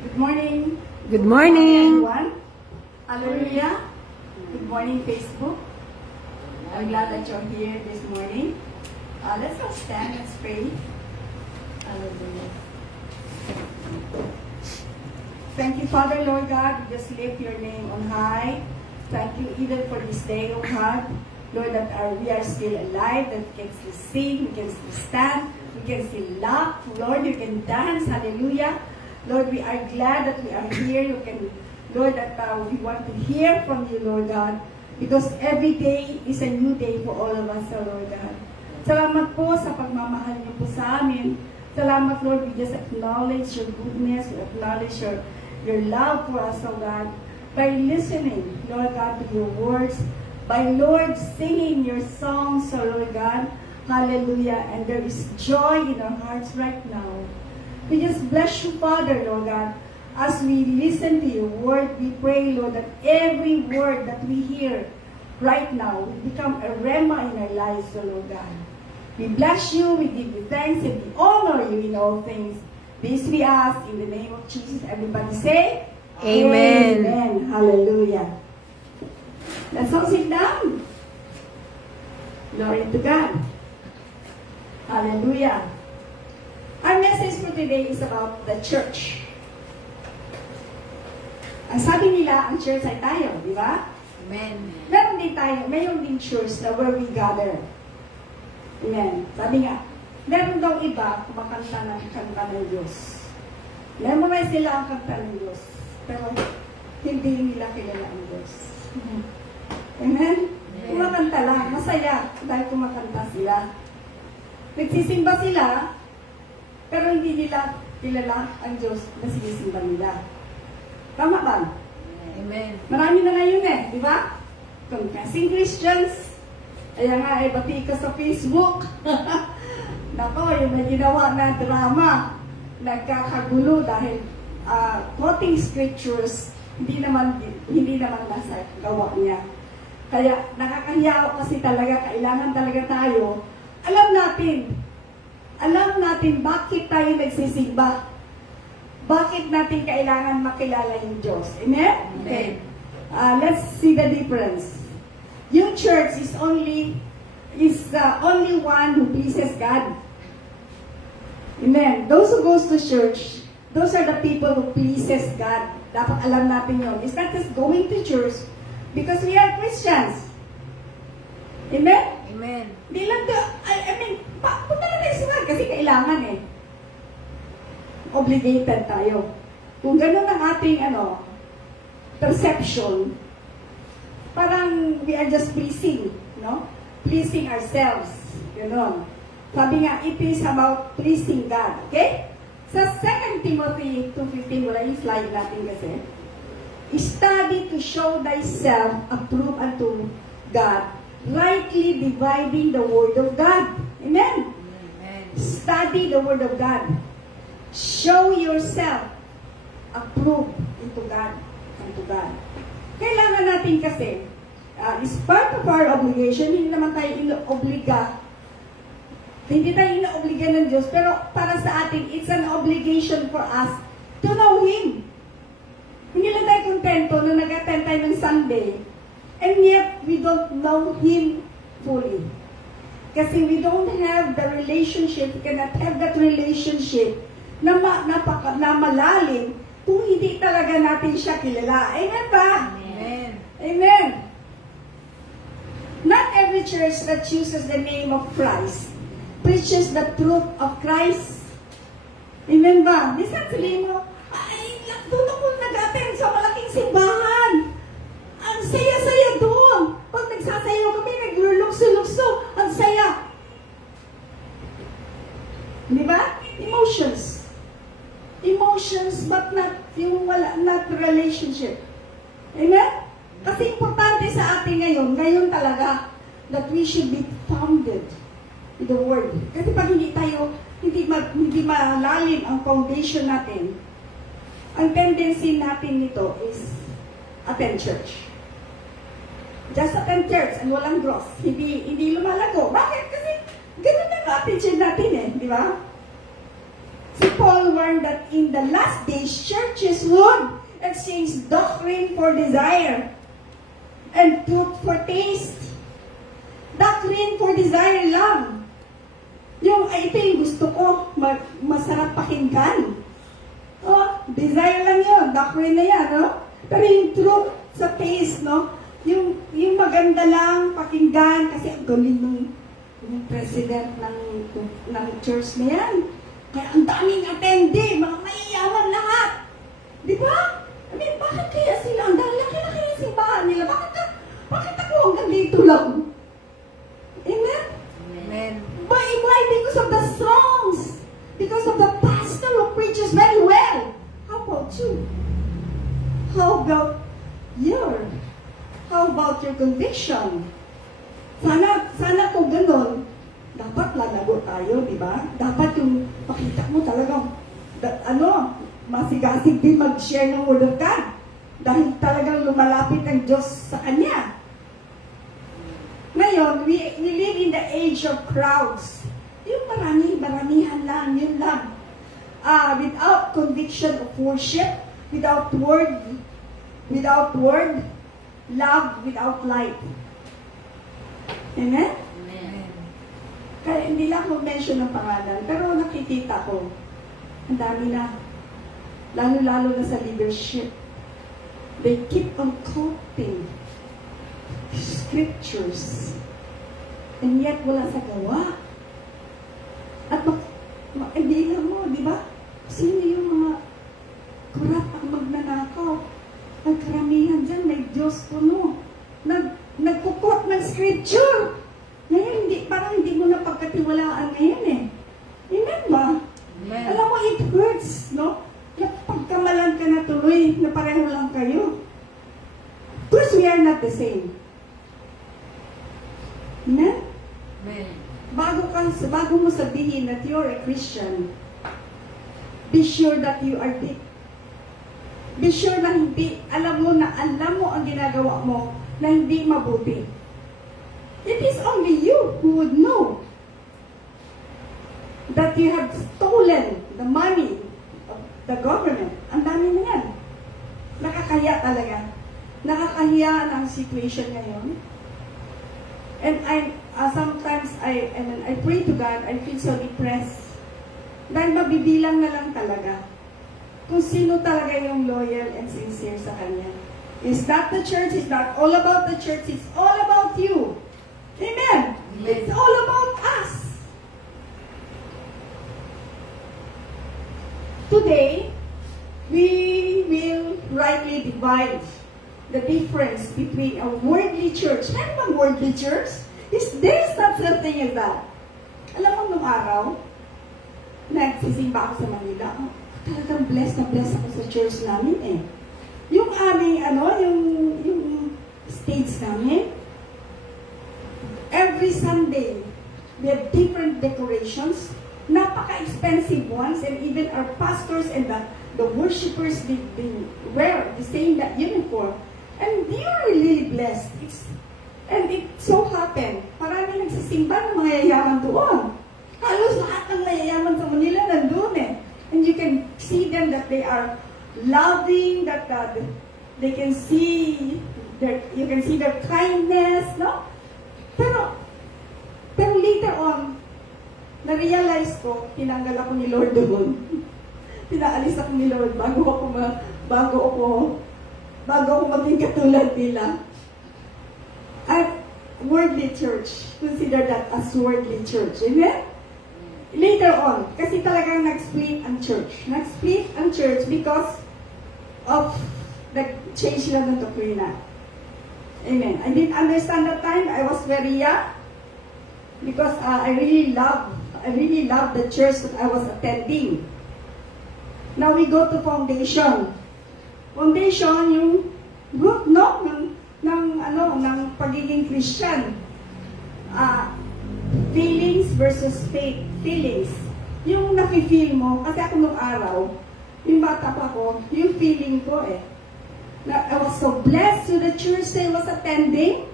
Good morning. Good morning. Everyone. Hallelujah. Good morning, Facebook. I'm glad that you're here this morning. Let's all stand and pray. Hallelujah. Thank you, Father, Lord God. We just lift your name on high. Thank you even for this day, oh God. Lord, that we are still alive, that we can still sing, we can still stand, we can still laugh. Lord, you can dance. Hallelujah. Lord, we are glad that we are here. You can, Lord, that we want to hear from you, Lord God. Because every day is a new day for all of us, oh Lord God. Salamat po sa pagmamahal niyo po sa amin. Salamat, Lord, we just acknowledge your goodness, we acknowledge your love for us, oh God. By listening, Lord God, to your words, by, Lord, singing your songs, oh Lord God. Hallelujah. And there is joy in our hearts right now. We just bless you, Father, Lord God. As we listen to your word, we pray, Lord, that every word that we hear right now will become a rhema in our lives, oh Lord God. We bless you, we give you thanks, and we honor you in all things. This we ask in the name of Jesus. Everybody say, Amen. Amen. Hallelujah. Let's all sit down. Glory to God. Hallelujah. Our message for today is about the church. Ang sabi nila, ang church ay tayo, di ba? Amen. Mayroon din church na where we gather. Amen. Sabi nga, meron daw iba kumakanta ng kanta ng Diyos. Memorize nila ang kanta ng Diyos. Pero hindi nila kilala ang Diyos. Amen? Kumakanta lang, masaya dahil kumakanta sila. Nagsisimba sila, pero hindi nila kilala ang Diyos na sinisimba nila. Tama ba? Amen. Marami na ngayon di ba? Confessing Christians. Kaya nga, bati ka sa Facebook. Nako, yung may ginawa na drama, nagkakagulo dahil quoting scriptures, hindi naman nasa gawa niya. Kaya nakakahiya kasi talaga, kailangan talaga tayo, alam natin bakit tayo nagsisimba. Bakit natin kailangan makilala yung Diyos. Amen? Okay. Let's see the difference. Yung church is only one who pleases God. Amen. Those who goes to church, those are the people who pleases God. Dapat alam natin yun. It's not just going to church because we are Christians. Amen? Amen. Di lang punta na tayo sa kasi kailangan obligated tayo. Kung gano'n ang ating perception, parang we are just pleasing, no? Pleasing ourselves. Gano'n. Sabi nga, it is about pleasing God. Okay? Sa 2 Timothy 2:15, wala yung slide natin kasi. Study to show thyself approved unto God, rightly dividing the word of God. Amen? Amen. Study the word of God. Show yourself approved unto God. Kailangan natin kasi, is part of our obligation, hindi naman tayo ino-obliga. Hindi tayo ino-obliga ng Diyos, pero para sa atin, it's an obligation for us to know Him. Hindi lang tayo kontento na nag-attend tayo ng Sunday, and yet we don't know Him fully. Kasi we don't have the relationship, we cannot have that relationship na malalim kung hindi talaga natin siya kilala. Amen ba? Amen. Amen. Not every church that chooses the name of Christ preaches the truth of Christ. Amen ba? Minsan sabihin mo, doon ako nag-attend sa malaking simbahan. Ang saya-saya doon. Pag nagsasayaw kami, naglulukso-lukso. Ang saya. Di ba? Emotions, but not relationship. Amen? Kasi importante sa atin ngayon talaga, that we should be founded in the Word. Kasi pag hindi malalim ang foundation natin, ang tendency natin nito is attend church. Just attend church and walang growth. Hindi lumalago. Bakit? Kasi ganun na attitude natin di ba? Si Paul warned that in the last days, churches would exchange doctrine for desire and truth for taste. Doctrine for desire lang. Ito yung gusto ko, masarap pakinggan. Desire lang yun, doctrine na yan, no? Pero yung truth sa taste, no? Yung maganda lang pakinggan, kasi ang galing ng president ng church na yan. Kaya ang daming attendee, mga mayayaman lahat. Di ba? I mean, bakit kaya sila? Ang laki yung simbahan nila. Bakit ako hanggang dito lang? Amen? Amen. Why? Because of the songs. Because of the pastor who preaches very well. How about you? How about your conviction? Sana kung ganun, dapat lalago tayo, di ba? Dapat yung pakita mo talagang, masigasig din mag-share ng Word of God. Dahil talagang lumalapit ang Diyos sa Kanya. Ngayon, we live in the age of crowds. Yung maramihan lang, yun lang. Without conviction of worship, without word, love without light. Amen? Amen. Kaya hindi lang ako mention ng pangalan, pero nakikita ko, ang dami na, lalo-lalo na sa leadership. They keep on quoting scriptures, and yet wala sa gawa. At hindi lang mo, di ba? Sino yung mga kurap ang magnanakaw? Ang karamihan dyan, may Diyos puno. Nagkukot ng scripture. Ngayon, parang hindi mo na pagkatiwalaan ngayon eh. Amen ba? Amen. Alam mo, it hurts, no? Pagkamalan ka na tuloy, na pareho lang kayo. Of course, we are not the same. Amen? Amen. Bago mo sabihin that you're a Christian, be sure that you are deep. Be sure na alam mo ang ginagawa mo na hindi mabuti. It is only you who would know that you have stolen the money of the government. Ang dami na yan. Nakakahiya talaga. Nakakahiya ang situation ngayon. And sometimes I pray to God, I feel so depressed. Dahil mabibilang na lang talaga kung sino talaga yung loyal and sincere sa Kanya. It's not the church, it's not all about the church, it's all about you. Amen? Amen. It's all about us. Today, we will rightly divide the difference between a worldly church. Meron bang worldly church? There's not such thing as that. Alam mo, nung araw, nagsisimba ako sa Manila. Talagang blessed na blessed ako sa church namin eh. Yung aming, yung stage namin, every Sunday, we have different decorations, napaka-expensive ones, and even our pastors and the worshipers, they wear the same uniform. And you're really blessed. And it so happened, marami nagsisimba ng mga yayaman doon. Halos lahat ng mayayaman sa Manila nandun eh. And you can see them that they are loving, that they can see you can see their kindness, no? Pero later on, na-realize ko, tinanggal ako ni Lord doon. Pinaalis ako ni Lord bago ako maging katulad nila. At worldly church, consider that as worldly church. Amen? Later on, kasi talagang nag-split ang church. Nag-split ang church because of the change lang ng doktrina. Amen. I didn't understand that time. I was very young because I really loved the church that I was attending. Now we go to foundation. Foundation, yung root, no? ng pagiging Christian. Feelings versus faith. Feelings. Yung nafe-feel mo, kasi ako nung araw, yung bata pa ko, yung feeling ko I was so blessed to the church that I was attending.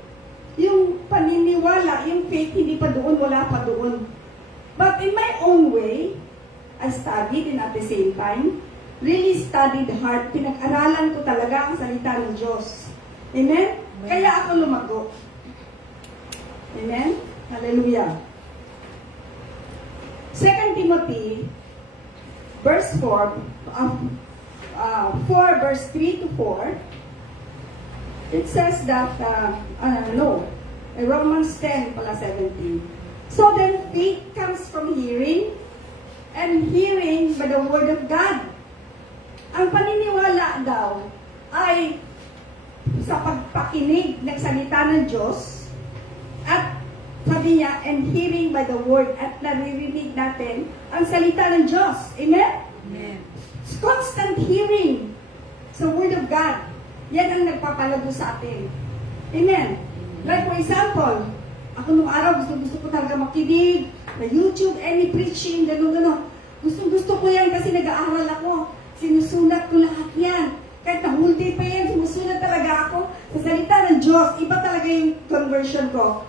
Yung paniniwala, yung faith, hindi pa doon, wala pa doon. But in my own way, I studied and at the same time, really studied hard. Pinag-aralan ko talaga ang salita ng Diyos. Amen? Kaya ako lumago. Amen? Hallelujah. 2 Timothy, verse 4, 4 verse 3 to 4, it says that, Romans 10 pala 17. So then faith comes from hearing, and hearing by the word of God. Ang paniniwala daw ay sa pagpakinig ng salita ng Diyos, at sabi niya, and hearing by the word, at naririnig natin ang salita ng Diyos. Amen? Amen. Constant hearing sa word of God. Yan ang nagpapalago sa atin. Amen? Like for example, ako nung araw, gusto ko talaga makinig na YouTube, any preaching, gano'n. Gusto ko yan kasi nag-aaral ako. Sinusulat ko lahat yan. Kahit na whole day pa yan, sinusulat talaga ako sa salita ng Diyos. Iba talaga yung conversion ko.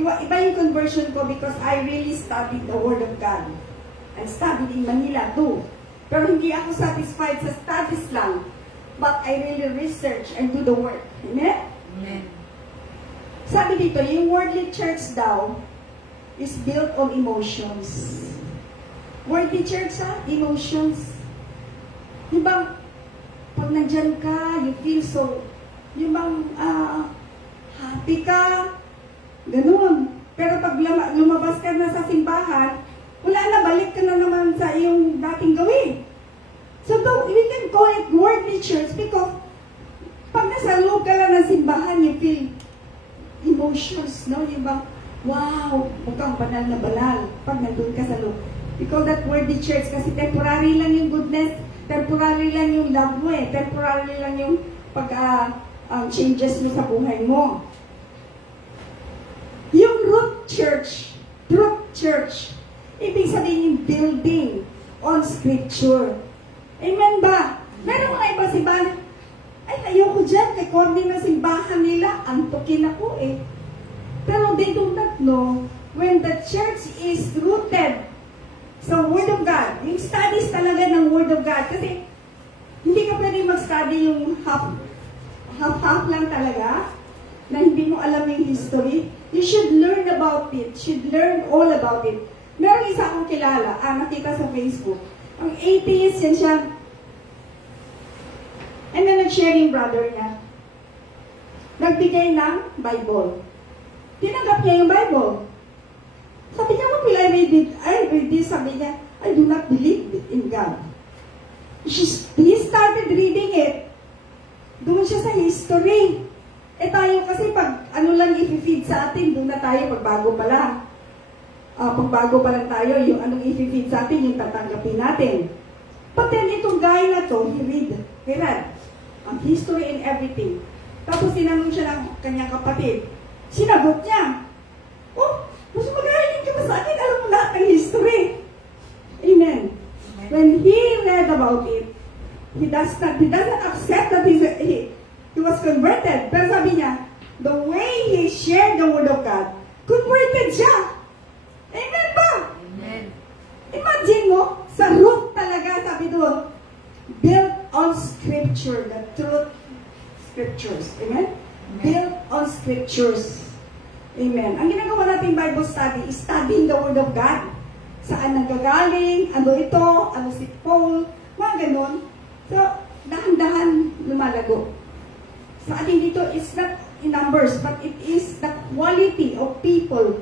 Iba yung conversion ko because I really studied the Word of God. And studied in Manila too. Pero hindi ako satisfied sa studies lang. But I really research and do the work. Amen? Amen. Sabi dito, yung worldly church daw is built on emotions. Worldly church emotions. Diba, pag nandyan ka, you feel so, happy ka, ganun. Pero pag lumabas ka na sa simbahan, wala na, balik ka na naman sa iyong dating gawin. So we can call it worldly church because pag nasa loob ka lang ng simbahan, you feel emotions, no? Yung bang, wow, mukhang banal na banal pag nandun ka sa loob. We call that worldly church kasi temporary lang yung goodness, temporary lang yung love mo temporary lang yung changes mo sa buhay mo. Yung truth church, ibig sabihin yung building on scripture. Amen ba? Meron mga iba simbahan, ay ayoko dyan, kay corny na simbahan nila, antukin ako Pero they do not know when the church is rooted sa Word of God. Yung studies talaga ng Word of God. Kasi hindi ka pwede mag-study yung half lang talaga na hindi mo alam yung history. You should learn about it. Should learn all about it. Meron isa akong kilala, nakita sa Facebook. Ang atheist yan siya. And then nag-sharing brother niya. Nagbigay ng Bible. Tinanggap niya yung Bible. Sabi niya, what will I read it? I read this. Sabi niya, I do not believe in God. He started reading it. Doon siya sa history. Tayo kasi pag ano lang i-feed sa atin, doon na tayo pagbago pa lang. Pagbago pa lang tayo, yung anong i-feed sa atin, yung tatanggapin natin. But then itong guy na to, he read ang history and everything. Tapos tinanong siya ng kanyang kapatid. Sinagot niya, oh, mas magaling ka ba sa akin? Alam mo lahat ng history. Amen. When he read about it, he doesn't accept that he was converted. Pero sabi niya, the way he shared the word of God, converted siya. Amen ba? Amen. Imagine mo, sa root talaga, sabi doon, built on scripture, the truth scriptures. Amen? Amen. Built on scriptures. Amen. Ang ginagawa natin Bible study is studying the Word of God. Saan nanggagaling, ano ito, ano si Paul, mga ganon. So, dahan-dahan lumalago. Sa atin dito, it's not in numbers, but it is the quality of people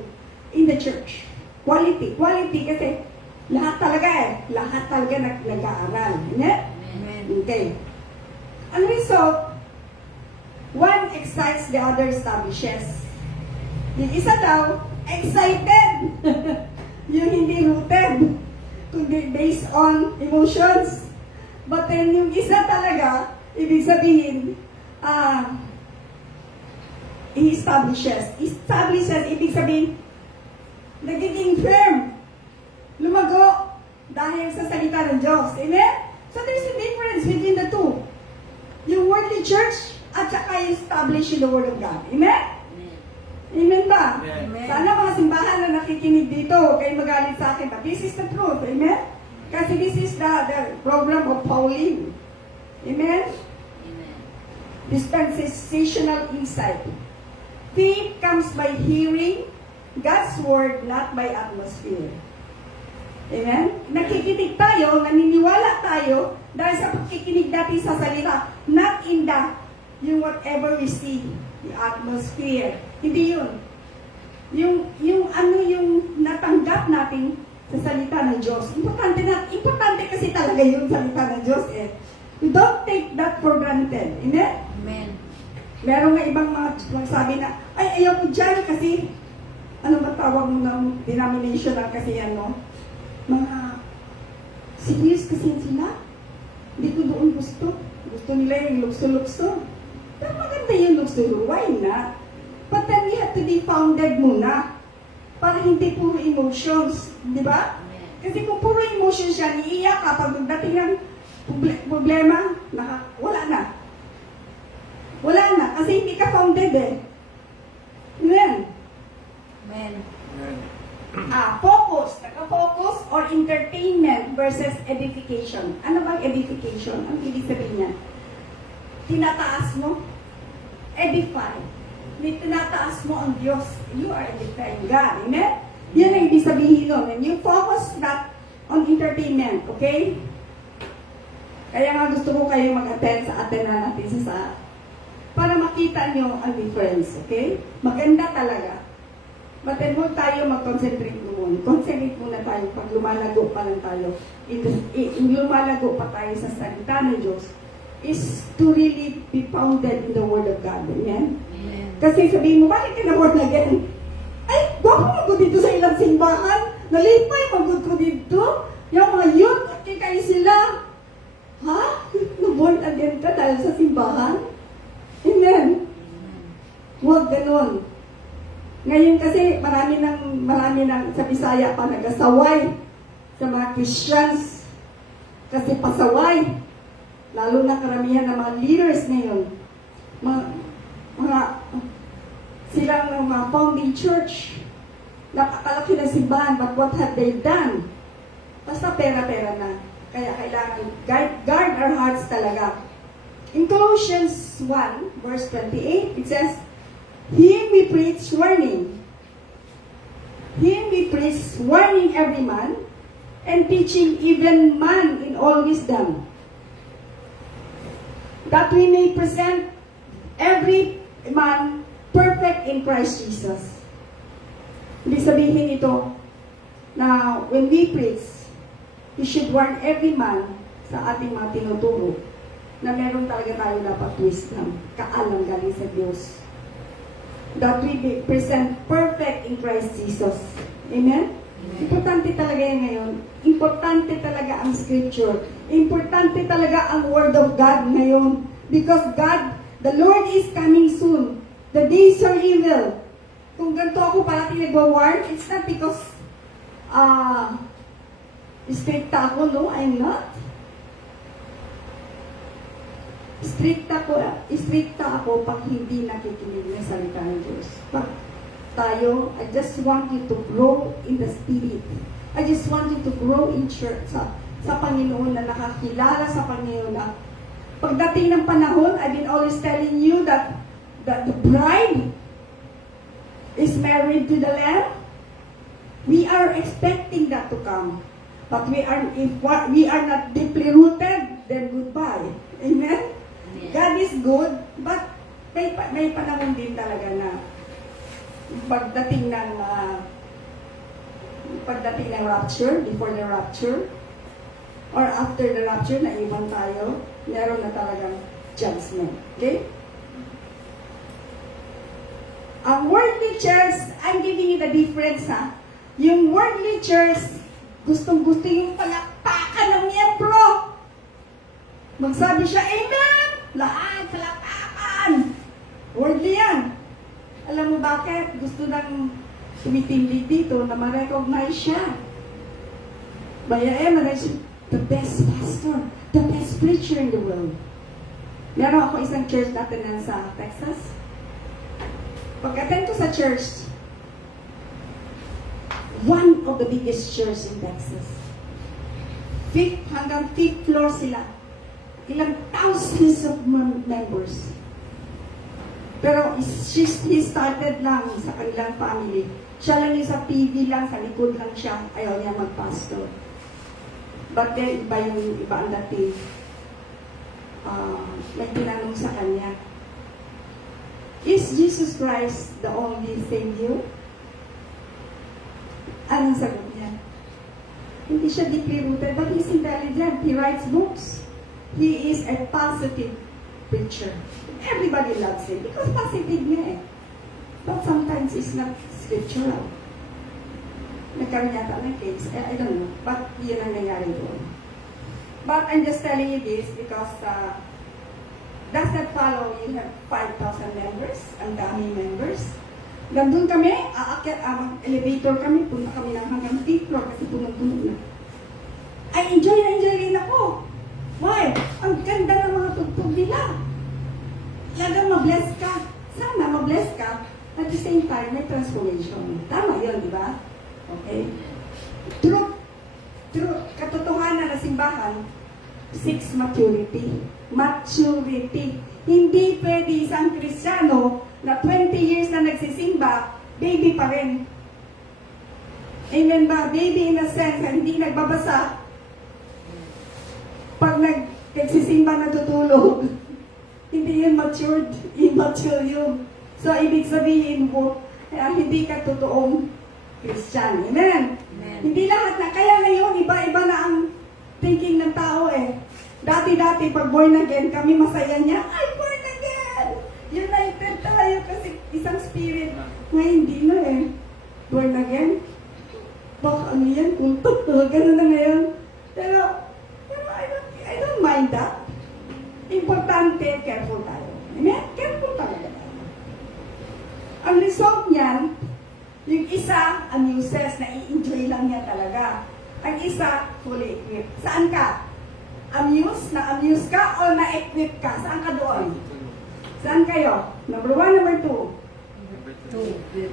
in the church. Quality kasi lahat talaga nag-aaral. Amen? Amen. Okay. Ang result, one excites, the other establishes. Yung isa daw, excited. Yung hindi rooted, kundi based on emotions. But then yung isa talaga, ibig sabihin, he establishes. Establishes, ibig sabihin, nagiging firm. Lumago dahil sa salita ng Diyos. Amen? So there's a difference between the two. Yung worldly church at saka establish in the Word of God. Amen? Amen ba? Amen. Sana mga simbahan na nakikinig dito, kayo magalit sa akin. But this is the truth. Amen? Kasi this is the program of Pauline. Amen? Amen. Dispensational insight. Faith comes by hearing God's word, not by atmosphere. Amen? Nakikinig tayo, naniniwala tayo dahil sa pakikinig natin sa salita, not in yung whatever we see, the atmosphere. Hindi yun. Yung natanggap natin sa salita ng Diyos. Importante kasi talaga yung salita ng Diyos eh. We don't take that for granted. Amen? Amen. Meron nga ibang mga magsabi na, ay, ayaw ko dyan kasi, ano ba tawag mo ng denominational kasi yan, no? Mga serious kasi sila. Hindi ko doon gusto. Gusto nila yung lukso-lukso. Pero maganda yung lukso. Why not? But then we have to be founded muna. Para hindi puro emotions. Di ba? Kasi kung puro emotions siya, niiyak ka, pag magdating ng problema, wala na. Wala na. Kasi hindi ka founded eh. Amen. Amen. Focus. Naka-focus or entertainment versus edification. Ano bang edification? Ang ibig sabihin niya? Tinataas mo. Edify. Tinataas mo ang Diyos. You are edifying God. Amen? Yan ang ibig sabihin nun. And you focus not on entertainment. Okay? Kaya nga gusto ko kayo mag-attend sa attend-na natin sa para makita nyo ang difference. Okay? Maganda talaga. But then huwag tayo mag-concentrate noon. Concentrate muna tayo pag lumalago pa lang tayo. Lumalago pa tayo sa salita ng Diyos is to really be founded in the Word of God. Amen? Amen. Kasi sabihin mo, bakit ka na born again? Ay, gwapo magod dito sa ilang simbahan. Nalipay magod ko dito. Yung mga youth, kayo sila. Ha? Na-born again ka dahil sa simbahan? Amen? Huwag ganon. Ngayon kasi marami ng sa Bisaya pa nagasaway sa mga Christians. Kasi pasaway. Lalo na karamihan ng mga leaders ngayon. Silang mga founding church. Napakalaki ng simbahan, but what have they done? Basta pera-pera na. Kaya kailangan guard our hearts talaga. In Colossians 1, verse 28, it says, Him we preach warning. Him we preach warning every man, and teaching even man in all wisdom, that we may present every man perfect in Christ Jesus. Ibig sabihin ito, na when we preach, we should warn every man sa ating mga tinuturo na meron talaga tayo dapat wisdom, kaalam galing sa Diyos. That we be present perfect in Christ Jesus. Amen? Importante talaga yan ngayon. Importante talaga ang scripture. Importante talaga ang word of God ngayon. Because God, the Lord is coming soon. The days are evil. Kung ganito ako parating nagwa-warn, it's not because stricta ako. No, I'm not. Stricta ako pag hindi nakikinig ng salita ng Diyos. Pag tayo, I just want you to grow in the Spirit. I just want you to grow in church sa Panginoon na nakakilala sa Panginoon na pagdating ng panahon, I've been always telling you that the bride is married to the Lamb. We are expecting that to come. But if we are not deeply rooted, then goodbye. Amen? God is good, but may panahon din talaga na pagdating ng rapture, before the rapture, or after the rapture, naiwan tayo, meron na talagang judgment. Okay? Ang worldly church, I'm giving you the difference, ha? Yung worldly church, gustong-gusto yung palakpakan ng miyembro. Magsabi siya, Amen! Lahat, palakpakan! Worldly yan. Alam mo bakit? Gusto ng tumitindig dito na ma-recognize siya. Bayae, the best pastor, the best preacher in the world. Meron ako isang church natin sa Texas. Pag-attend ko sa church, one of the biggest church in Texas. Fifth hanggang fifth floor sila. Ilang thousands of members. Pero he started lang sa kanilang family. Siya lang yung sa PV lang, sa likod lang siya. Ayaw niya mag-pastor. But then, iba ang dating. May tinanong sa kanya, is Jesus Christ the only Savior? Anong sagot niya? Hindi siya deeply rooted, but he's intelligent. He writes books. He is a positive preacher. Everybody loves him because positive niya eh. But sometimes it's not scriptural. Nagkaroon yata ng case. I don't know. But yun ang nangyari doon. But I'm just telling you this because does not follow you have 5,000 members, ang daming members. Nandun kami, aakyat, elevator kami, punta kami ng hanggang 5th floor kasi puno-puno na. Ay, enjoy rin ako. Why? Ang ganda ng mga tugtog nila. Lagang mabless ka. Sana mabless ka. At the same time, may transformation. Tama yun, di ba? Okay? Truth, katotohanan na simbahan, 6, maturity. Maturity. Hindi pwede isang Kristiyano na 20 years na nagsisimba, baby pa rin. Amen ba? Baby in a sense, hindi nagbabasa. Pag nagsisimba natutulog, hindi yun matured, immature yun. So, ibig sabihin mo, hindi ka totoong Christian. Amen? Amen. Hindi lahat na. Kaya ngayon, iba-iba na ang thinking ng tao eh. Dati-dati, pag born again, kami masaya niya, ay, born again! United tayo kasi isang spirit. Ngayon, hindi na eh. Born again? Baka ano yan? Kulto. Ganun na ngayon. Pero I don't mind that. Importante, careful tayo. Amen? Careful talaga tayo. Ang result niyan, yung isa, amuses, na i-enjoy lang niya talaga. Ang isa, fully equipped. Saan ka? Na-amuse ka o na-equip ka? Saan ka doon? Saan kayo? Number 1, number 2? 2.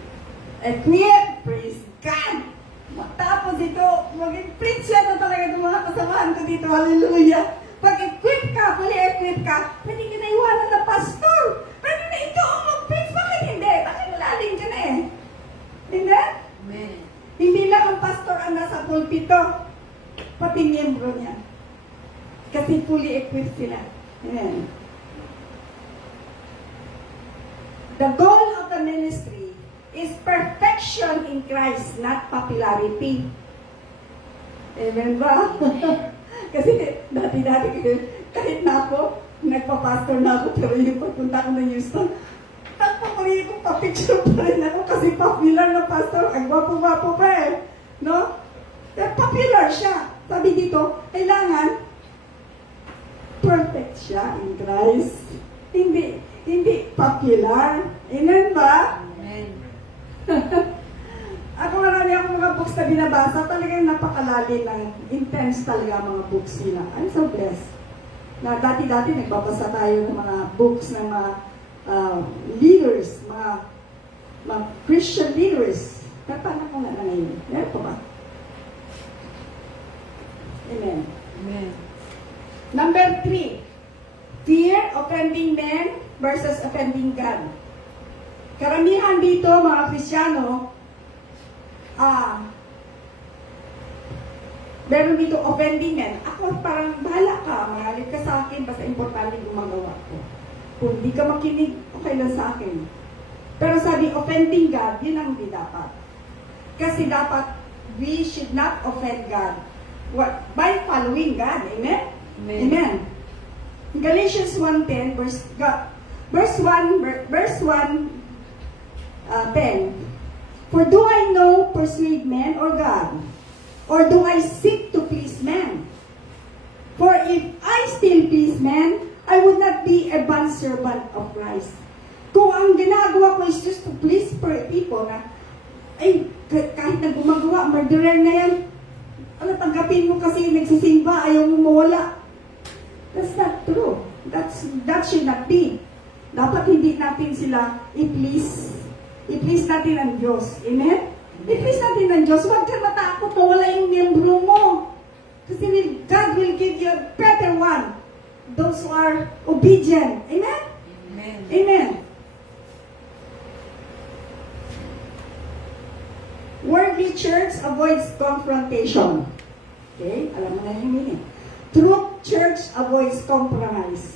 Equip! Praise God! Matapos ito, maging preach na talaga ng mga kasamahan ko dito. Hallelujah! Pag equip ka, fully equip ka, pwede ka na iwanan na pastor. Pwede na ikaw ang mag-preach. Bakit hindi? Bakit malalim ka na eh? Hindi? Amen. Hindi lang ang pastor ang nasa pulpito, pati miyembro niya. Kasi fully equipped sila. Amen. The goal of the ministry is perfection in Christ, not popularity. Amen ba? Kasi dati-dati, kahit na ako, nagpa-pastor na ako, pero yung pagpunta ko ng Houston, nagpapalagi ko, pa-picture pa rin ako kasi popular na pastor, ang gwapo-gwapo pa eh. No? Popular siya. Sabi dito, kailangan perfect siya in Christ. Hindi popular. Amen ba? Amen. Ako marami akong mga books na binabasa, talagang napakalalim ng intense talaga mga books nila. I'm so blessed. Na dati-dati nagbabasa tayo ng mga books ng mga leaders, mga Christian leaders. Tatana ko na ngayon. Meron pa ba? Amen. Amen. Number 3, fear offending men versus offending God. Karamihan dito, mga Kristiyano, meron dito offending men. Ako parang bahala ka, mahalit ka sa akin, basta importante gumagawa ko. Kung di ka makinig, okay lang sa akin. Pero sabi, offending God, yun ang hindi dapat. Kasi dapat, we should not offend God by following God. Amen? Amen. Amen. Galatians 1:10, verse 1, 10. For do I know persuade men or God? Or do I seek to please men? For if I still please men, I would not be a bondservant of Christ. Kung ang ginagawa ko is just to please people na, ay, kahit na gumagawa, murderer na yan, ano, tanggapin mo kasi nagsisimba, ayaw mo mawala. That's not true. That should not be. Dapat hindi natin sila i-please. I-please natin ang Diyos. Amen? I-please natin ang Diyos. Huwag ka matakot na wala yung miyembro mo. Kasi God will give you a better one. Those who are obedient. Amen? Amen. Amen. Worldly church avoids confrontation. Okay? Alam mo na yung meaning. Truth church avoids compromise.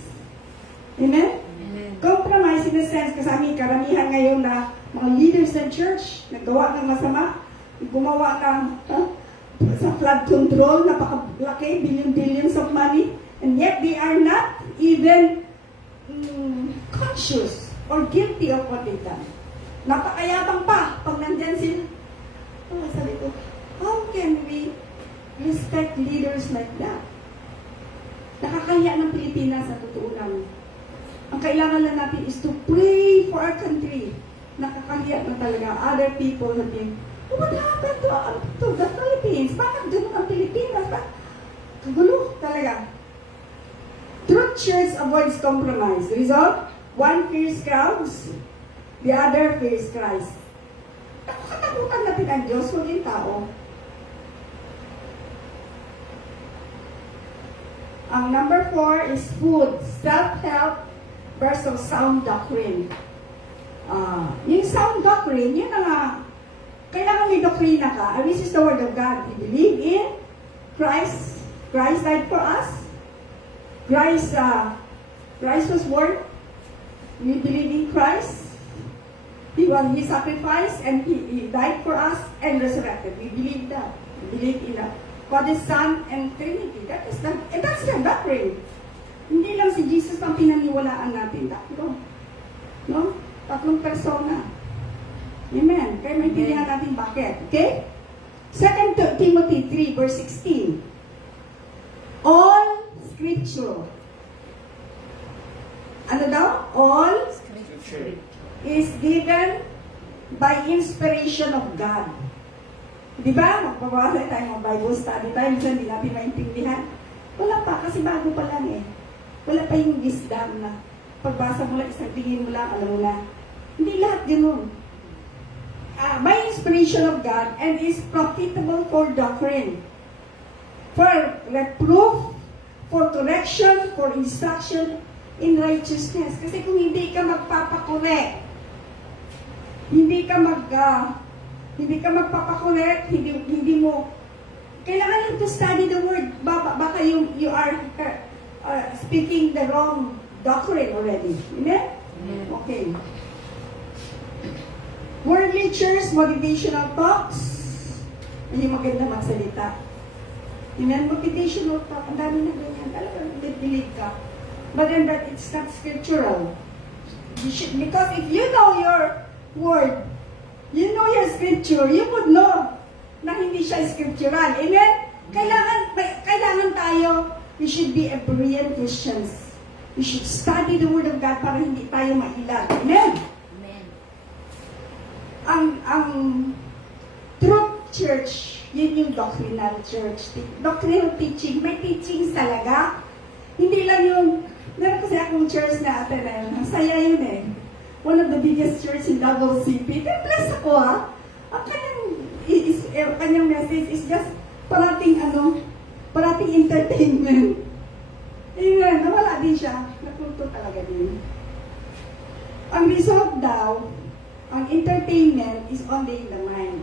Amen? Amen. Compromise in a sense, kasi karamihan ngayon na mga leaders ng church, naggawa ng masama, gumawa ng sa flood control, napakalaki, billions of money, and yet they are not even conscious or guilty of what they've done. Napakayabang pa pag nandyan sila. Sabi ko, how can we respect leaders like that? Nakakahiya ng Pilipinas sa totoo lang. Ang kailangan lang natin is to pray for our country. Nakakahiya na talaga. Other people have been, what happened to the Philippines? Bakit ganun ang Pilipinas? Kagulo talaga. Truth church avoids compromise. The result, one fears crowds, the other fears Christ. Katakutan natin ang Diyos, huwag yung tao. Ang number 4 is food, self-help versus sound doctrine. Yung sound doctrine, yun na kailangan may doktrina ka. And this is the word of God. We believe in Christ. Christ died for us. Christ was born. We believe in Christ. He sacrificed and he died for us and resurrected. We believe that. We believe in Father, Son, and Trinity. That's the doctrine. Hindi lang si Jesus ang pinaniwalaan natin. Tatlo. No? Tatlong persona. Amen. Kaya maintindihan natin bakit. Okay? 2 Timothy 3 verse 16. All Scripture. Ano daw? All Scripture. is given by inspiration of God. Di ba? Magpapawala tayo ng Bible study tayo. Minsan hindi natin maintindihan. Wala pa, kasi bago pa lang eh. Wala pa yung wisdom na pagbasa mo lang, isang tingin mo lang, alam mo na. Hindi lahat ganun. By inspiration of God and is profitable for doctrine, for reproof, for correction, for instruction in righteousness. Kasi kung hindi ka magpapakorek, hindi ka magpapakorek, hindi mo, kailangan yung to study the word. Baka you are speaking the wrong doctrine already. Amen? Okay. Worldly church, motivational talks. Hindi maganda magsalita. Amen? Motivational talk. Ang dami na ganyan. Alam mo, believe ka. But then that it's not scriptural. Because if you know your word, you know your scripture, you would know na hindi siya scriptural. Amen? Kailangan tayo, we should be a brilliant Christians. We should study the Word of God para hindi tayo mailag. Amen? Amen. Ang truth church, yun yung doctrinal church. Doctrinal teaching, may teachings talaga. Hindi lang yung, meron kasi akong church na ate na yun. Ang saya yun eh. One of the biggest church in Davao City. Bless ako ha. Ang kanyang message is just parating entertainment. Amen. Nawala din siya. Napunto talaga din. Ang result daw, ang entertainment is only in the mind.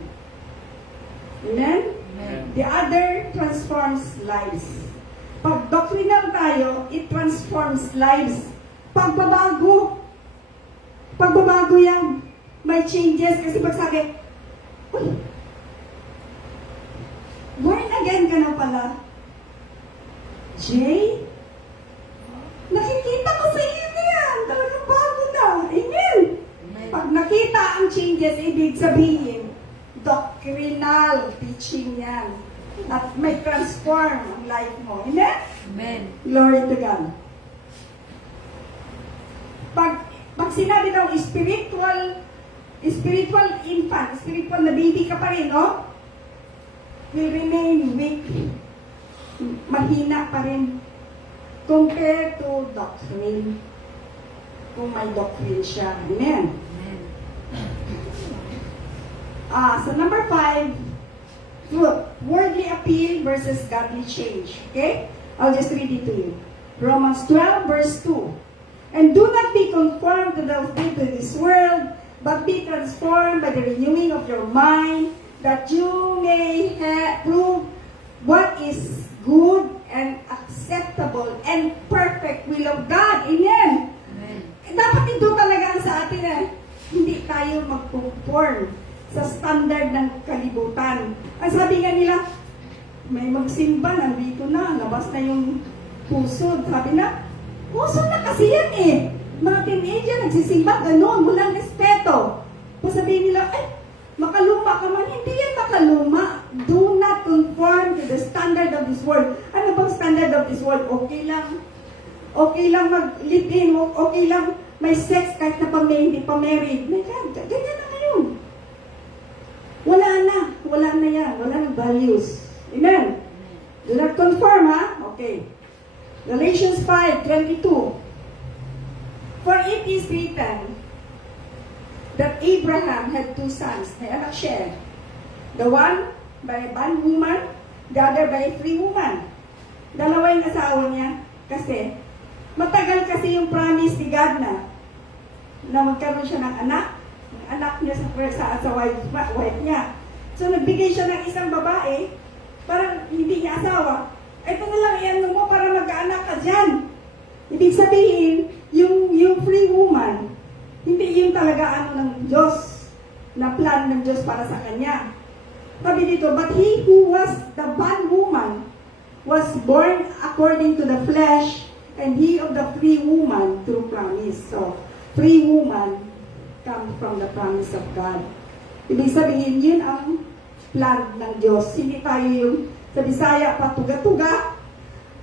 Amen? Amen. The other transforms lives. Pag doctrinal tayo, it transforms lives. Pagbabago yan. May changes. Kasi pag sabi, uy, born again ka na pala. Jay, nakikita ko sa iyo yan. Talagang bago na. Amen. Amen. Pag nakita ang changes, ibig sabihin, doctrinal teaching yan. At may transform ang life mo. Amen? Amen. Glory to God. Pag sinabi daw spiritual infant, spiritual na baby ka pa rin, no? Will remain weak. Mahina pa rin. Compared to doctrine. Kung may doctrine siya. Amen? Amen. So number 5, fruit. worldly appeal versus godly change. Okay? I'll just read it to you. Romans 12 verse 2. And do not be conformed to this world, but be transformed by the renewing of your mind, that you may prove what is good and acceptable and perfect will of God. Amen? Amen. Dapat ito talaga ang sa atin hindi tayo mag-conform sa standard ng kalibutan. Ang sabi nga nila, may magsimba, nandito na, labas na yung pusod. Sabi na, pusod na kasi yan eh. Mga teenager, nagsisimba, ganun, walang respeto. Kung sabihin nila, makaluma ka man, hindi yan makaluma. Do not conform to the standard of this world. Ano bang standard of this world? Okay lang mag-live-in, okay lang may sex kahit na hindi pa married. My God, ganyan na ngayon. Wala na yan. Wala na values. Amen? Do not conform, ha? Okay. Galatians 5:22. For it is written that Abraham had 2 sons. May anak siya. The one by a bondwoman, the other by a free woman. Dalawa yung asawa niya. Kasi, matagal kasi yung promise ni God na magkaroon siya ng anak. Yung anak niya sa wife niya. So, nagbigay siya ng isang babae, parang hindi niya asawa. Ito na lang, iyan mo para magkaanak ka dyan. Ibig sabihin, yung free woman, hindi yung talaga ng Diyos, na plan ng Diyos para sa kanya. Sabi dito, but he who was the bondwoman was born according to the flesh, and he of the free woman through promise. So, free woman comes from the promise of God. Ibig sabihin, yun ang plan ng Diyos. Hindi tayo yung sa Bisaya pa tuga-tuga.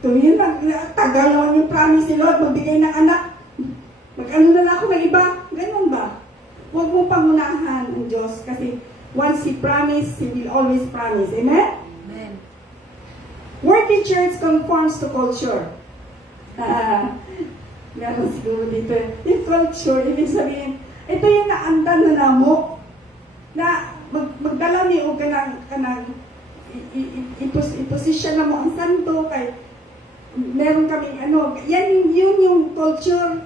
Yun, tagal naman yung promise ni Lord, magbigay ng anak. Mag-ano na lang ako ng iba. Ganun ba? Huwag mo pangunahan ang Diyos kasi once He promised, He will always promise. Amen? Amen. Worldly church conforms to culture. Meron siguro dito. Yung culture, ibig sabihin, ito yung naandan na namo na magdala ni o kanang iposisyon na mo ang santo kay meron kaming yan yung culture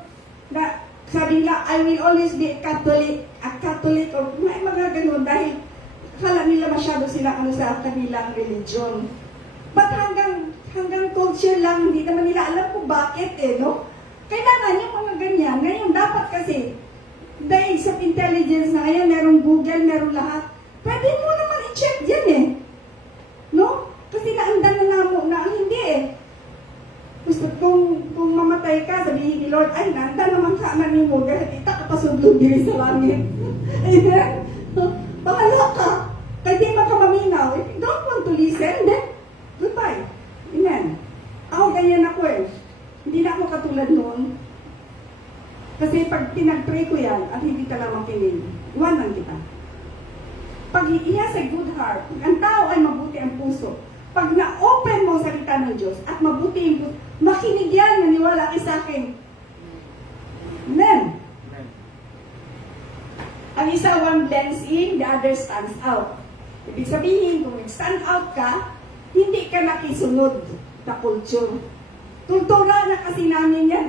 na sabi nila, I will always be a Catholic or may mga ganun dahil akala nila masyado silang sa kanilang religion. But hanggang culture lang, hindi naman nila alam kung bakit no? Kailangan yung mga ganyan. Ngayon, dapat kasi, dahil sa intelligence na ngayon, merong Google, merong lahat, pwede mo naman i-check dyan no? Kasi naandan na namo na hindi Gusto kung mamatay ka, sabihin ni Lord, ay, naandan naman ka namin mo, dahil kita kapasundog diri sa langit. Amen? Bahala ka. Kaya di makamaminaw. If you don't want to listen, then, goodbye. Amen? Ako ganyan ako Hindi na ako katulad noon. Kasi pag pinag-pray ko yan, at hindi ka lang makinig, iwanan kita. Pag he has a good heart, ang tao ay mabuti ang puso. Pag na-open mo ang salita ng Diyos, at mabuti ang puso, makinig yan, naniwala kayo sa akin. Amen. Ang isa, one blends in, the other stands out. Ibig sabihin, kung nag-stand out ka, hindi ka nakisunod na culture. Kultura na kasi namin yan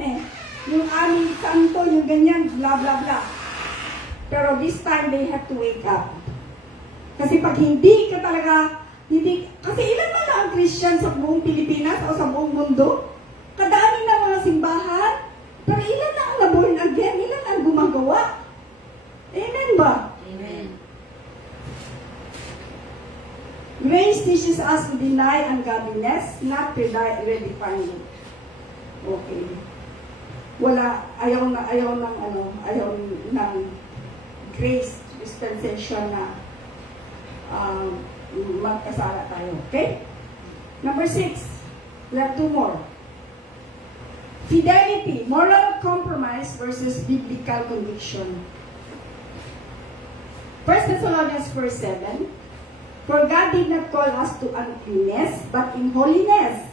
Yung aming santo, yung ganyan, blah, blah, blah. Pero this time, they have to wake up. Kasi pag hindi ka talaga, kasi ilan man lang ang Christian sa buong Pilipinas o sa buong mundo? Kadami na mga simbahan, pero ilan na ang naborn again, ilan ang gumagawa? Amen ba? Amen. Grace teaches us to deny ungodliness, not redefine it. Okay. Ayaw ng grace dispensation na magkasala tayo. Okay? Number 6. We have 2 more. Fidelity, moral compromise versus biblical conviction. 1 Thessalonians 4:7. For God did not call us to uncleanness, but in holiness.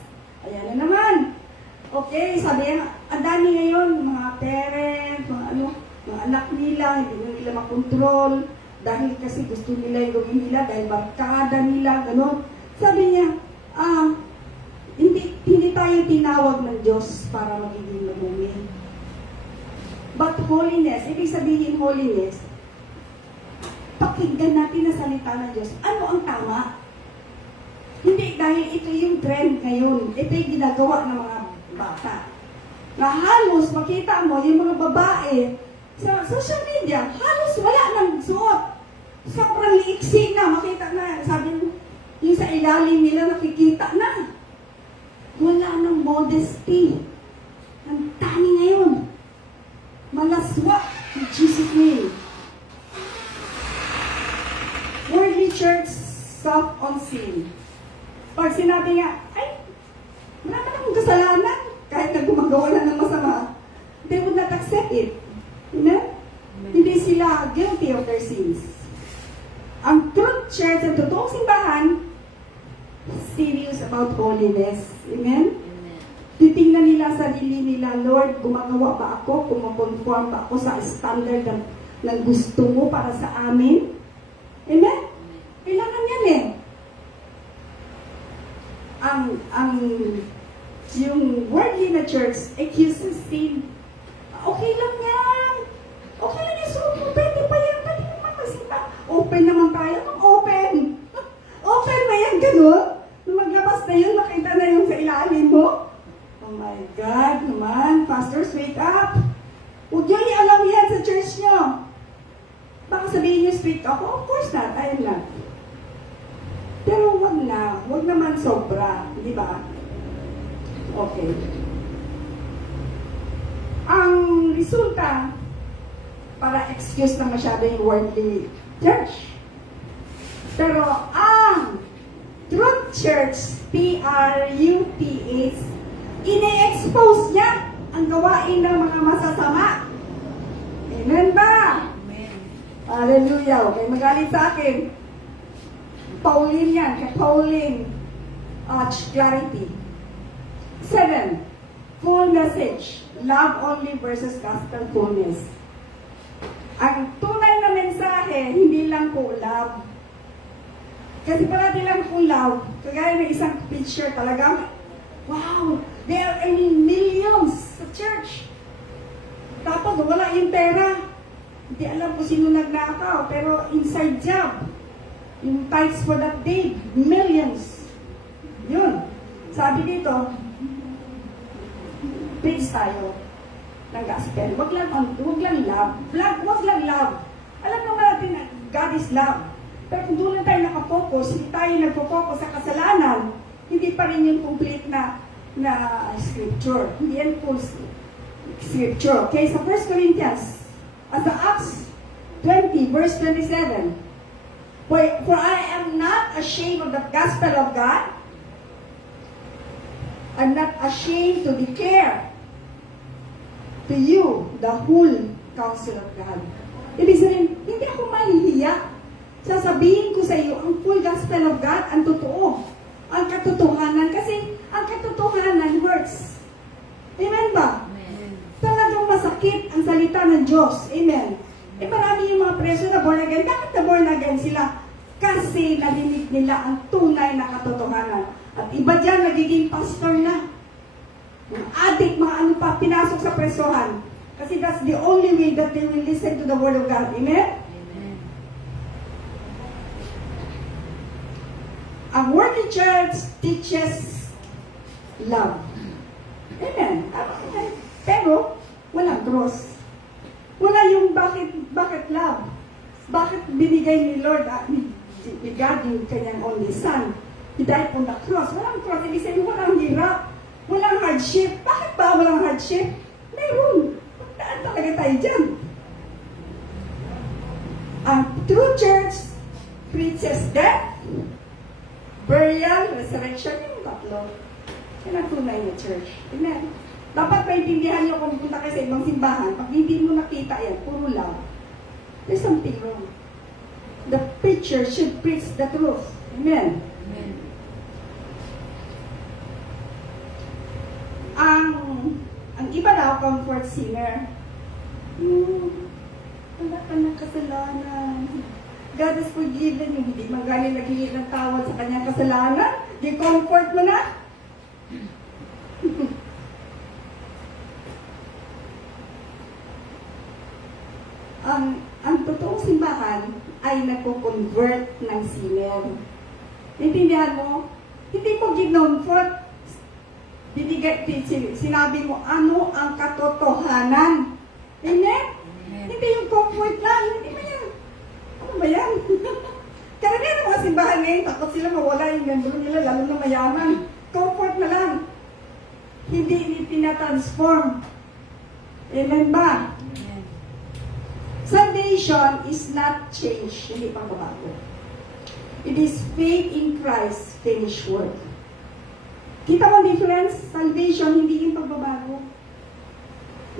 Ayan na naman. Okay, sabi yan, ang dami ngayon, mga parents, mga anak nila, hindi nila makontrol, dahil kasi gusto nila yung gawin nila, dahil barkada nila, gano'n. Sabi niya, hindi tayo tinawag ng Diyos para magiging marumi. But holiness, ibig sabihin holiness, pakinggan natin ang salita ng Diyos. Ano ang tama? Hindi dahil ito yung trend ngayon. Ito yung ginagawa ng mga bata. Na halos makita mo yung mga babae sa social media, halos wala nang suot. Sobrang liiksi na, makita na. Sabi mo, yung sa ilalim nila nakikita na. Wala nang modesty. Ang dami ngayon. Malaswa in Jesus' name. Worldly church, soft on sin. Pag sinabi nga, ay, wala ka namang kasalanan, kahit na gumagawa na ng masama, they would not accept it. Amen? Hindi sila guilty of their sins. Ang truth church, ang totoong simbahan, serious about holiness. Amen? Amen. Titingnan nila sarili nila, Lord, gumagawa ba ako? Kumakonform ba ako sa standard ng gusto mo para sa amin? Amen? Kailangan yan eh. Yung worldly na church accuses sin. Okay lang yan. Okay lang yan. So, pwede pa yan. Pwede naman magsimba. Open naman tayo. Open. Open ba yan gano'n? Nung maglabas na yun, makita na yung sa ilalim mo. Oh my God naman. Pastors, wake up. Huwag nyo i-allow yan sa church nyo. Baka sabihin nyo strict ako? Of course not. I am not. Pero wag na. Wag naman sobra. Di ba? Okay. Ang resulta, para excuse na masyado yung worldly church. Pero ang truth church, T-R-U-T-H, ine-expose niya ang gawain ng mga masasama. Amen ba? Amen. Hallelujah. Okay, magalit sa akin. Pauline yan. Kay Pauline Clarity. 7. Full message. Love only versus gospel fullness. Ang tunay na mensahe, hindi lang po love. Kasi parati lang po love. Kagaya ng isang picture talaga, wow, there are millions sa church. Tapos wala yung pera. Hindi alam kung sino nagnakaw, pero inside job. Yung tithes for that day, millions. Yun. Sabi dito, preach tayo ng gospel. Wag lang love. Wag lang love. Alam naman natin na God is love. Pero kung doon lang tayo nakafocus, hindi tayo nagpo-focus sa kasalanan, hindi pa rin yung complete na scripture. Hindi yan full scripture. Okay, sa 1 Corinthians, as the Acts 20, verse 27, For I am not ashamed of the gospel of God. I'm not ashamed to declare to you the whole counsel of God. Ibig sabihin, hindi ako mahihiya. Sasabihin ko sa iyo ang full gospel of God, ang totoo, ang katotohanan. Kasi ang katotohanan hurts. Amen ba? Amen. Talagang masakit ang salita ng Diyos. Amen. Marami yung mga preso na born again. Bakit na born again sila? Kasi narinig nila ang tunay na katotohanan. At iba dyan, nagiging pastor na. Mga adik, mga ano pa, pinasok sa presohan. Kasi that's the only way that they will listen to the Word of God. Amen? Amen. Ang worldly church teaches love. Amen. Pero, walang cross. Wala yung bakit love. Bakit binigay ni Lord, ni God yung kanyang only son. He died on the cross. Walang cross. Ibig sabihin, walang hirap. Walang hardship. Bakit ba walang hardship? Meron. Pagdaan talaga tayo dyan. Ang true church preaches death, burial, resurrection, yung tatlo. Yan ang tunay na church. Amen. Dapat maintindihan nyo kung punta kayo sa ibang simbahan, pag hindi mo nakita yan, puro love. There's something wrong. The preacher should preach the truth. Amen. Amen. Ang iba daw, comfort singer. Wala ka ng kasalanan. God has forgiven you. Hindi man galing naghingi ng tawad sa kanyang kasalanan. Di comfort mo na. ang totoong simbahan ay nagko-convert ng sinner. Intindihan mo? Hindi mo ginomfort. Sinabi mo, ano ang katotohanan? Amen? Hindi yung comfort lang. Hindi ba yan? Ano ba yan? Karamihan ng mga simbahan ngayon, takot sila mawala yung membro nila, lalo na mayaman. Comfort na lang. Hindi tina-transform. Amen ba? Salvation is not change, hindi pagbabago. It is faith in Christ's finished work. Kita mo difference? Salvation, hindi yung pagbabago.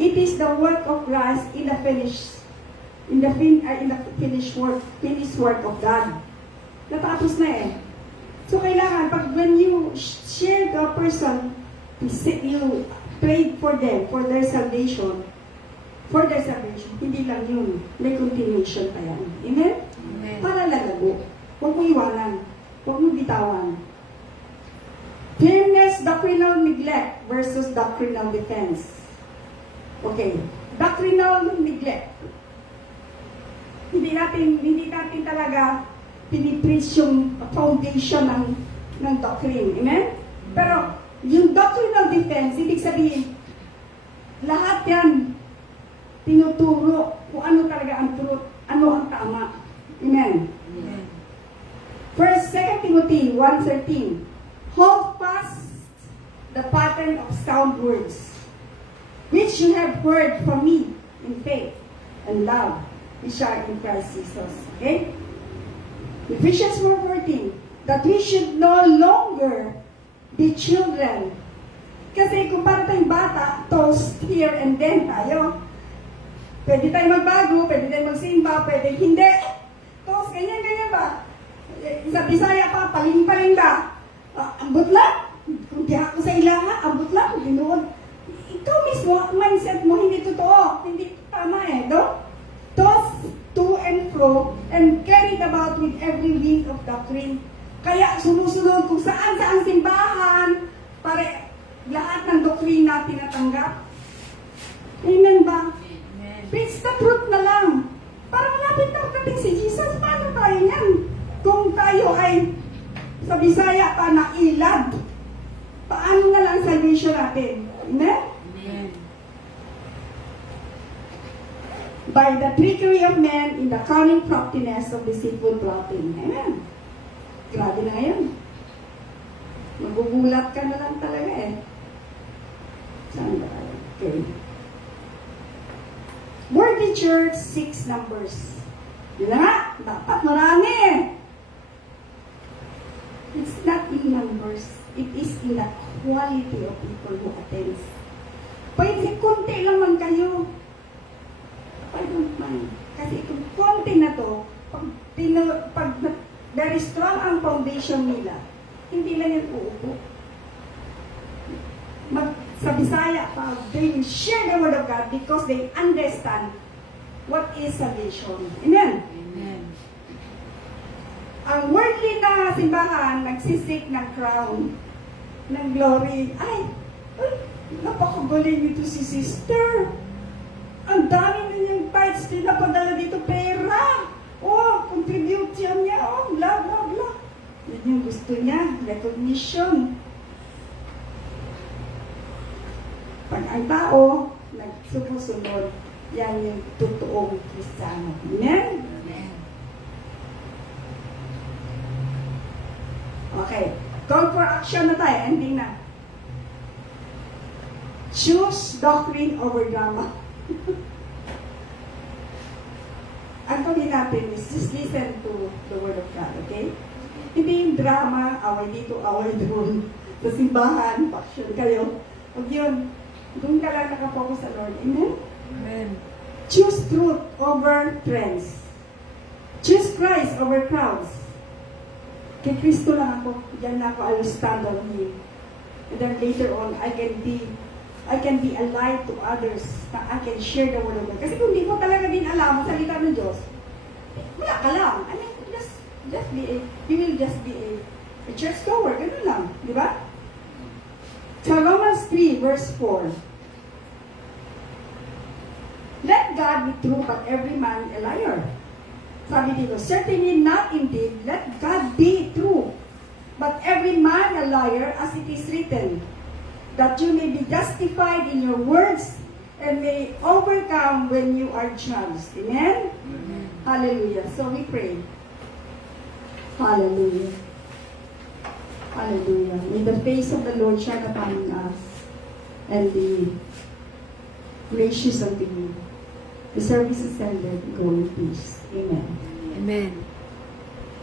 It is the work of Christ in the finished work of God. Natapos na eh. So kailangan, when you share the person, you prayed for them, for their salvation, hindi lang yun. May continuation pa yan. Amen? Amen. Para lalago. Huwag mo iwanan. Huwag mo bitawan. Firmness, doctrinal neglect versus doctrinal defense. Okay. Doctrinal neglect. Hindi natin talaga pinipreach yung foundation ng doctrine. Amen? Pero, yung doctrinal defense, ibig sabihin, lahat yan tinuturo kung ano talaga ang truth, ano ang tama. Amen? Amen. First, 2 Timothy 1:13. Hold fast the pattern of sound words, which you have heard from me in faith and love, which are in Christ Jesus. Okay? Ephesians 4:14. That we should no longer be children. Kasi kung para tayong bata, toast here and then tayo. Pwede tayo magbago, pwede tayo magsimba, pwede hindi. Toast, ganyan ba? Sa Bisaya pa, paling-paling ba? Ambot lang. Kung di ako sa ilaha, ambot lang. Ginoon. Ikaw mismo, mindset mo, hindi totoo. Hindi tama eh, no? Toss to and fro and carried about with every wind of doctrine. Kaya sumusunod kung saan simbahan para lahat ng doktrina tinatanggap. Amen ba? Amen. Preach the truth na lang. Para malapit na dating si Jesus, paano tayo yan? Kung tayo ay sa Bisaya pa na ilad, paano na lang salvation natin? Amen? Amen. By the trickery of men in the cunning craftiness of deceitful plotting. Amen. Grabe na ngayon. Magugulat ka na lang talaga eh. Saan ba tayo? Okay. Worthy Church, 6 numbers. Yun na nga, dapat marami. It's not in numbers. It is in the quality of people who attends. Pwede konti lang man kayo. I don't mind. Kasi kung konti na to, pag very strong ang foundation nila, hindi lang yan uupo. Sa Bisaya pa, they will share the word of God because they understand what is salvation. Amen? Amen. Ang worldly na simbahan, nagsisik ng crown, ng glory. Ay, napakagaling ito si sister. Ang dami na niyang fights, pinapadala dito pera. Oh, contribute yan niya. Oh, blah, blah, blah. Yan yung gusto niya, recognition. Pag ang tao, nagsumusunod, yan yung totoong Kristiyano. Amen? Amen. Okay. Call for action na tayo. Ending na. Choose doctrine over drama. Ang gawin natin is just listen to the word of God, okay? Hindi yung drama, away dito, away doon. Sa simbahan, faction kayo. Huwag yun. Doon ka lang nakapokus sa Lord. Amen? Amen. Choose truth over trends. Choose Christ over crowds. Kay Kristo lang ako. Diyan na ako, I will stand on Him. And then later on, I can be a light to others na I can share the word of God. Kasi kung di mo talaga din alam ang salita ng Diyos, wala ka lang. I mean, you will just be a church goer. Ganun lang. Di ba? So, Romans 3, verse 4. Let God be true, but every man a liar. Sabi dito, certainly not indeed, let God be true, but every man a liar, as it is written, that you may be justified in your words, and may overcome when you are judged. Amen? Amen. Hallelujah. So we pray. Hallelujah. Hallelujah. May the face of the Lord shine upon us and be gracious unto you. The service is ended. Go in peace. Amen. Amen.